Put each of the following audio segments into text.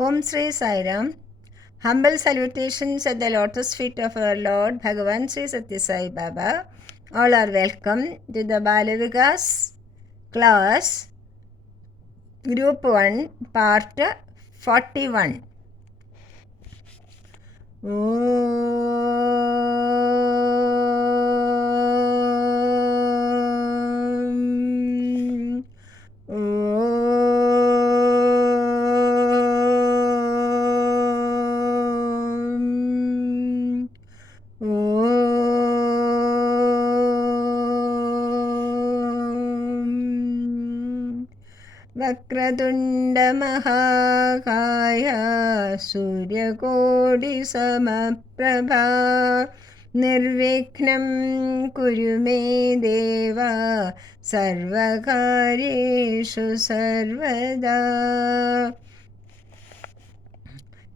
Om Sri Sai Ram. Humble salutations at the lotus feet of our Lord Bhagavan Sri Satya Sai Baba. All are welcome to the Balavikas class Group 1 Part 41. वक्रतुण्डमहाकाय सूर्यकोटिसमप्रभा निर्विघ्नं कुरु मे देव सर्वकार्येषु सर्वदा.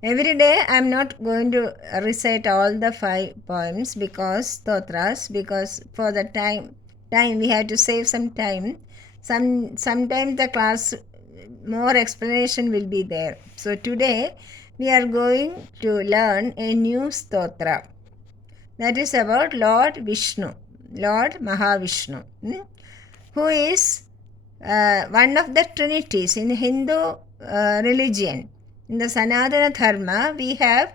Every day I am not going to recite all the 5 poems because for the time we have to save some time. Sometimes the class more explanation will be there. So today we are going to learn a new stotra that is about Lord Vishnu, Lord Mahavishnu, who is one of the trinities in Hindu religion. In the Sanatana Dharma we have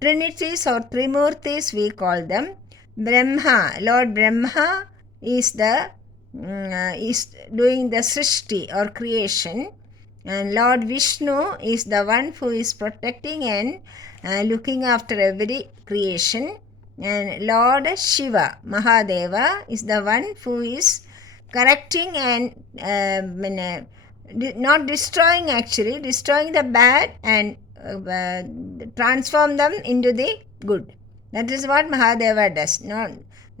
trinities or trimurtis, we call them. Brahma, Lord Brahma is doing the Srishti or creation, and Lord Vishnu is the one who is protecting and looking after every creation, and Lord Shiva, Mahadeva, is the one who is correcting and not destroying, actually destroying the bad and transform them into the good. That is what Mahadeva does.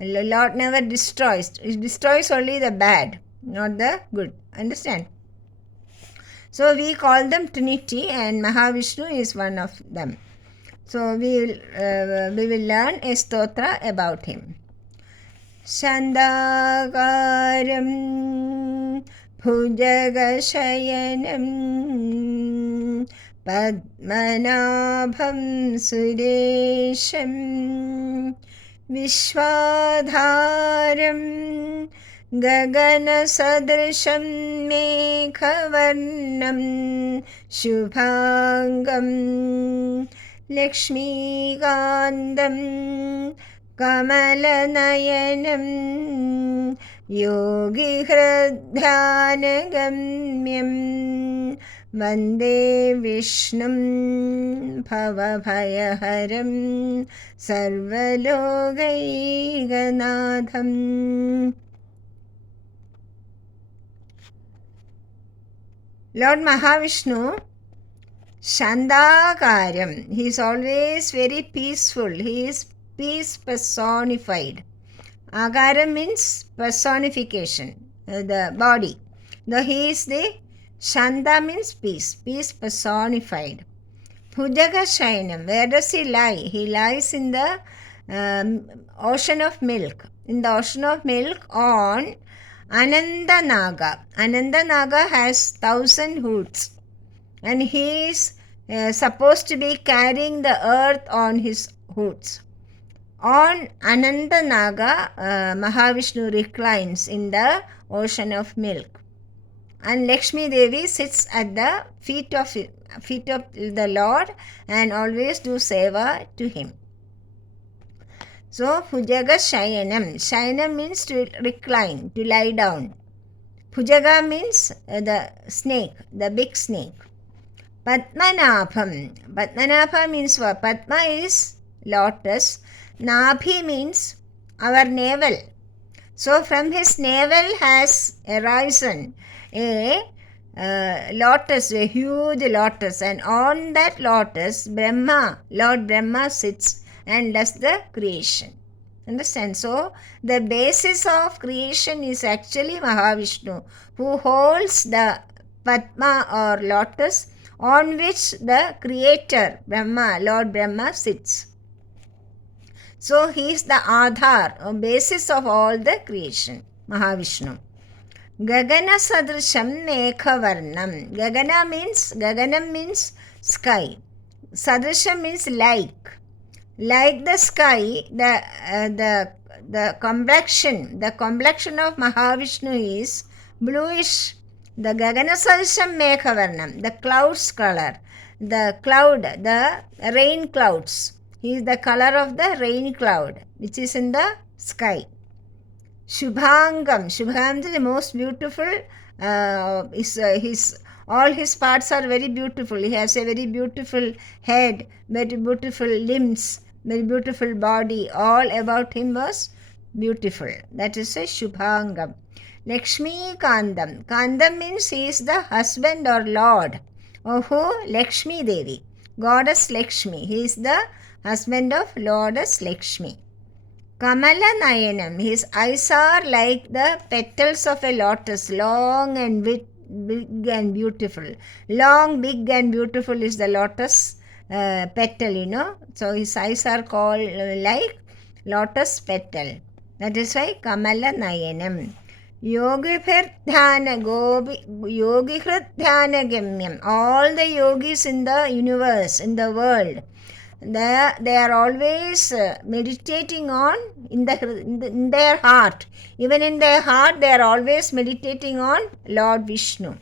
Lord never destroys. It destroys only the bad, not the good. Understand? So we call them Trinity, and Mahavishnu is one of them. So we will learn a stotra about him. Shandakaram Bhujagashayanam Padmanabham Suresham Vishwadharam Gaganasadrisham Meghavarnam Shubhangam Lakshmikandam Kamalanayanam Yogihradhyanagamyam Vande Vishnum Bhavabhayaharam Sarvalokaiganadham. Lord Mahavishnu, Shandakaram, he is always very peaceful. He is peace personified. Agaram means personification, the body. He is the Shanda means peace, peace personified. Bhujaga Shayanam, where does he lie? He lies in the ocean of milk. In the ocean of milk on Ananda Naga. Ananda Naga has 1,000 hoods, and he is supposed to be carrying the earth on his hoods. On Ananda Naga, Mahavishnu reclines in the ocean of milk, and Lakshmi Devi sits at the feet of the Lord and always do seva to him. So Bhujaga Shayanam. Shayanam means to recline, to lie down. Bhujaga means the snake, the big snake. Padmanabham. Padmanabha means what? Padma is lotus. Nabhi means our navel. So from his navel has arisen a lotus, a huge lotus, and on that lotus Brahma, Lord Brahma sits and does the creation. Understand? So the basis of creation is actually Mahavishnu, who holds the Padma or lotus on which the creator Brahma, Lord Brahma, sits. So he is the Adhar, or basis of all the creation, Mahavishnu. Gagana Sadrisham Meghavarnam. Gaganam means sky. Sadrisham means like. Like the sky, the complexion of Mahavishnu is bluish. The Gagana Sadrisham Meghavarnam, the clouds color. The cloud, the rain clouds. He is the color of the rain cloud which is in the sky. Shubhangam. Shubhangam is the most beautiful. All his parts are very beautiful. He has a very beautiful head, very beautiful limbs, very beautiful body. All about him was beautiful. That is a Shubhangam. Lakshmi Kandam. Kandam means he is the husband or lord. Oh, Lakshmi Devi. Goddess Lakshmi. He is the husband of Lordess Lakshmi. Kamala Nayanam. His eyes are like the petals of a lotus, long and big and beautiful. Long, big and beautiful is the lotus petal, So his eyes are called like lotus petal. That is why Kamala Nayanam. Yogihridhyana Gamyam. All the yogis in the universe, in the world, they are always meditating on in their heart. Even in their heart, they are always meditating on Lord Vishnu.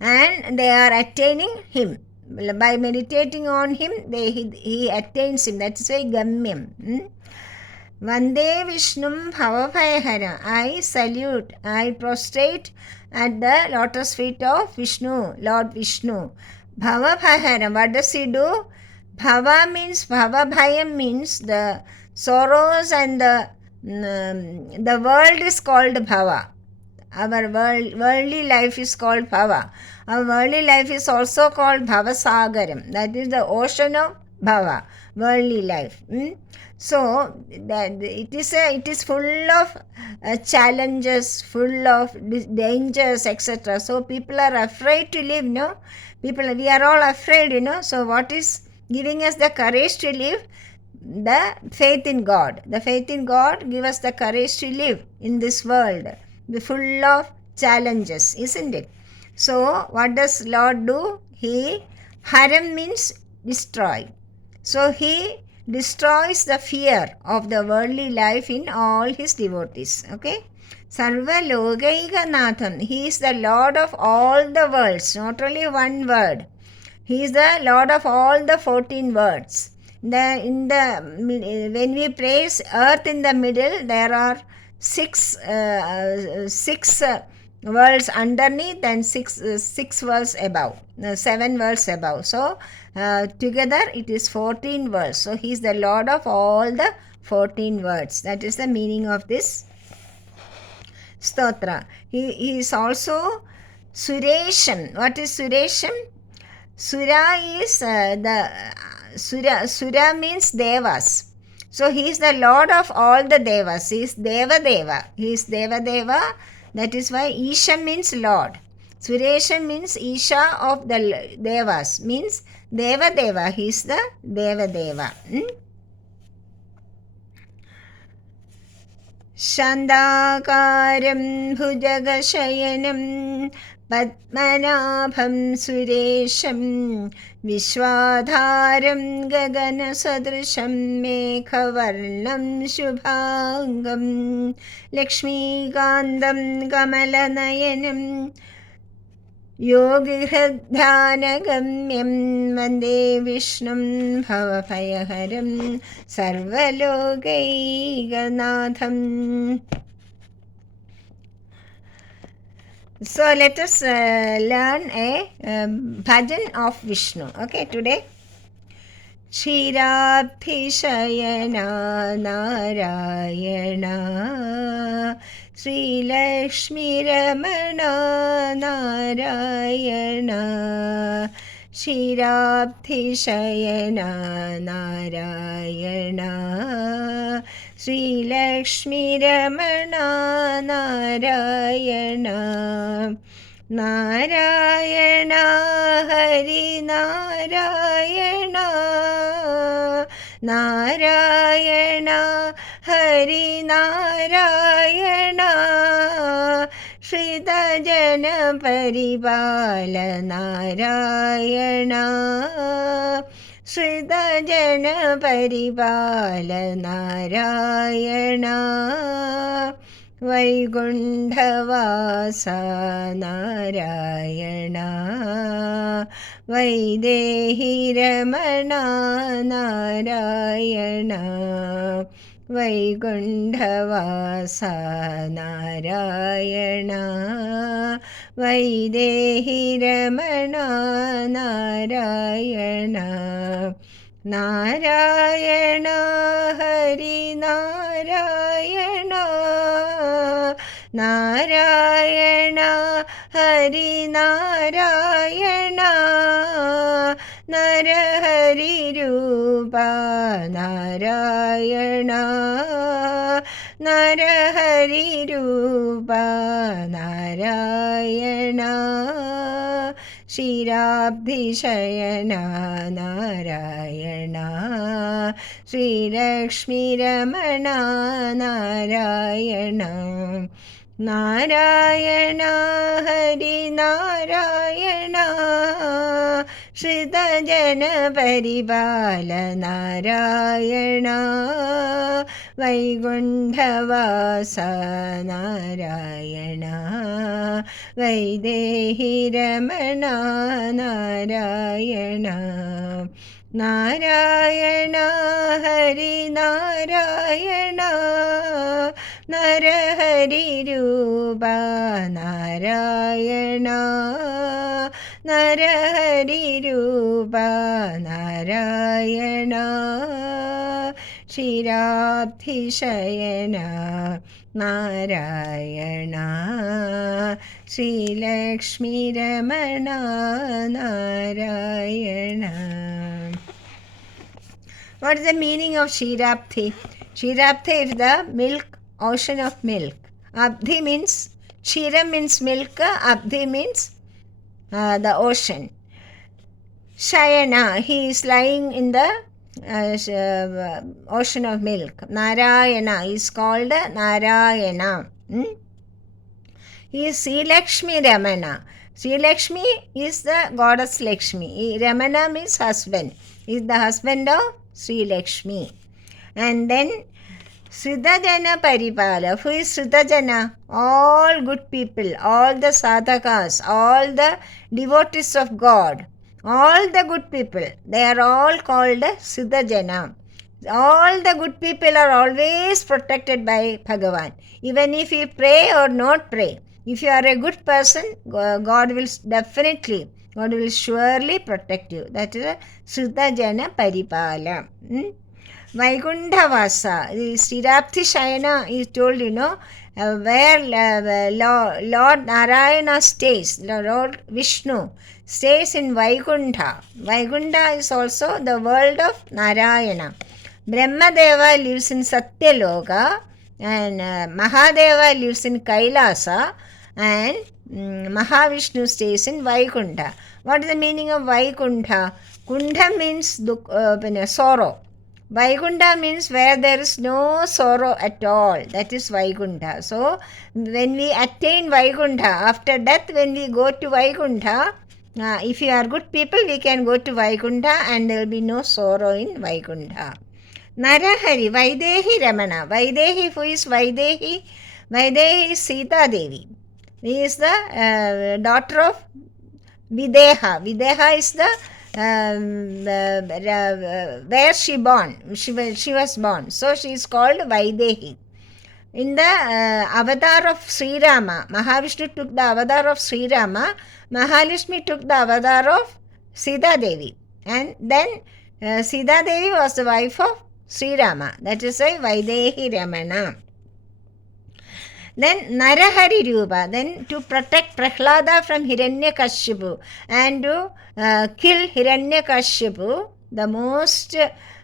And they are attaining him. By meditating on him, he attains him. That is why Gamyam. Vande Vishnum Bhavabhayahara. I salute, I prostrate at the lotus feet of Vishnu, Lord Vishnu. Bhavabhayahara. What does he do? Bhava means, Bhavabhayam means the sorrows and the world is called Bhava. Our worldly life is called Bhava. Our worldly life is also called Bhavasagaram. That is the ocean of Bhava, worldly life. So it is full of challenges, full of dangers, etc. So people are afraid to live, we are all afraid, So what is giving us the courage to live? The faith in God. The faith in God gives us the courage to live in this world full of challenges, isn't it? So what does Lord do? Haram means destroy. So he destroys the fear of the worldly life in all his devotees. Okay? Sarva Logaiga Natham. He is the Lord of all the worlds, not only one word. He is the Lord of all the 14 words. When we place earth in the middle, there are six worlds underneath and six worlds above, 7 worlds above. So together it is 14 worlds. So he is the Lord of all the 14 worlds. That is the meaning of this stotra. He is also Suresham. What is Suresham? Sura is Sura means Devas. So he is the Lord of all the Devas. He is Deva Deva. He is Deva Deva. That is why Isha means Lord. Suresha means Isha of the Devas. Means Deva Deva. He is the Deva Deva. Shandakaram Bhujagashayanam Padmanabham Suresham Vishwadharam Gagana Sadrisham Meghavarnam Shubhangam Lakshmi Kandam Kamalanayanam Yogihridhyanagamyam Vande Vishnum Bhavabhayaharam Sarvalokaiganadham. So let us learn a bhajan of Vishnu. Okay, today. Shirabhishayana Narayana Sri Lakshmi Ramana Narayana Shirabhishayana Narayana Sri Lakshmi Ramana Narayana Narayana Hari Narayana Narayana Hari Narayana ശ്രിതജന പരിപാല Narayana, ശ്രിതജന പരിപാല Narayana, വൈകുണ്ഠവാസ Narayana, Vaidehi Ramana Narayana, വൈകുണ്ഠവാസ Narayana, Vaidehi Ramana Narayana, Narayana Hari Narayana, Narayana Hari Narayana, Narahari രൂപ നാരായണ, നരഹരി രൂപ നാരായണ, ക്ഷീരാബ്ധിശയന നാരായണ, ശ്രീലക്ഷ്മി രമണ നാരായണ, നാരായണ ഹരി നാരായണ, ശ്രിതജന പരിപാല നാരായണ, വൈകുണ്ഠവാസ നാരായണ, വൈദേഹി രമണ നാരായണ, നാരായണ ഹരി നാരായണ, നരഹരി രൂപ നാരായണ, നരഹരി രൂപ Narayana, ക്ഷീരാബ്ധിശയന Narayana, Sreelakshmi Ramana Narayana. What is the meaning of Ksheerabdhi? Ksheerabdhi is the milk, ocean of milk. Abdhi means, Ksheeram means milk, Abdhi means the ocean. Shayana, he is lying in the ocean of milk. Narayana is called Narayana. He is Sri Lakshmi Ramana. Sri Lakshmi is the goddess Lakshmi. Ramana means husband. He is the husband of Sri Lakshmi. And then Sridhajana Paripala. Who is Sridhajana? All good people, all the sadhakas, all the devotees of God, all the good people, they are all called Sridhajana. All the good people are always protected by Bhagavan. Even if you pray or not pray, if you are a good person, God will definitely, God will surely protect you. That is a Sridhajana Paripala. Vaikunthavasa, Ksheerabdhi Shayana is told, where Lord Narayana stays, Lord Vishnu stays in Vaikuntha. Vaikuntha is also the world of Narayana. Brahmadeva lives in Satyaloka and Mahadeva lives in Kailasa and Mahavishnu stays in Vaikuntha. What is the meaning of Vaikuntha? Kuntha means sorrow. Vaikuntha means where there is no sorrow at all. That is Vaikuntha. So, when we attain Vaikuntha, after death, when we go to Vaikuntha, if you are good people, we can go to Vaikuntha and there will be no sorrow in Vaikuntha. Narahari, Vaidehi Ramana. Vaidehi, who is Vaidehi? Vaidehi is Sita Devi. He is the daughter of Videha. Videha is the where she born. She was born. So she is called Vaidehi. In the avatar of Sri Rama, Mahavishnu took the avatar of Sri Rama. Mahalakshmi took the avatar of Sita Devi. And then Sita Devi was the wife of Sri Rama. That is why Vaidehi Ramana. Then Narahari Rupa, then to protect Prahlada from Hiranyakashipu and to kill Hiranyakashipu, the most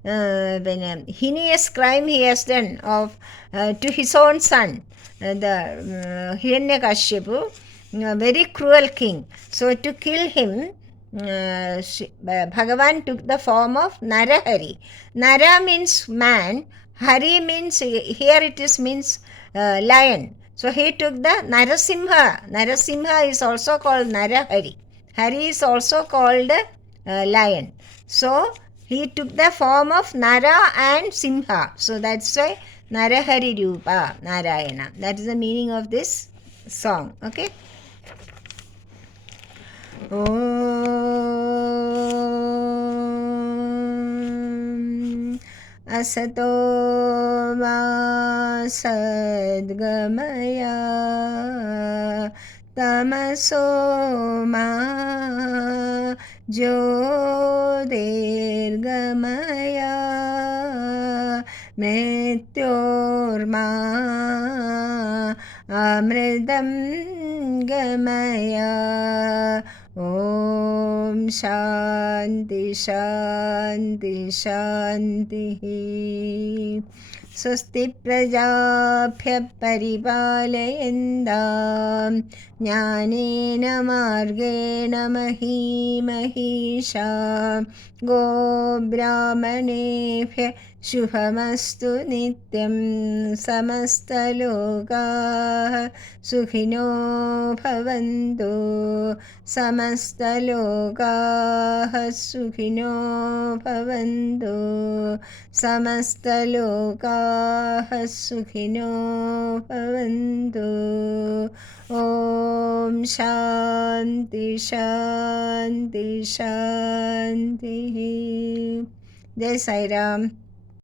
heinous crime he has done of to his own son, the Hiranyakashipu, very cruel king. So to kill him, Bhagavan took the form of Narahari. Nara means man, Hari means, here it is means lion. So he took the Narasimha. Narasimha is also called Narahari. Hari is also called lion. So he took the form of Nara and Simha. So that's why Narahari Rupa Narayana. That is the meaning of this song. Okay. असतो मा सद्गमया तमसो मा ज्योतिर्गमया मृत्योर्मा अमृतं गमया. ॐ शान्ति शान्ति शान्तिः. स्वस्ति प्रजाभ्यः परिपालयन्तां ज्ञानेन मार्गेण महीमहीषां गोब्राह्मणेभ्यः शुभमस्तु नित्यं. समस्तलोकाः सुखिनो भवन्तु. समस्तलोकाः सुखिनो भवन्तु. समस्तलोकाः सुखिनो भवन्तु. ॐ शान्ति शान्ति शान्तिः. जय साई राम.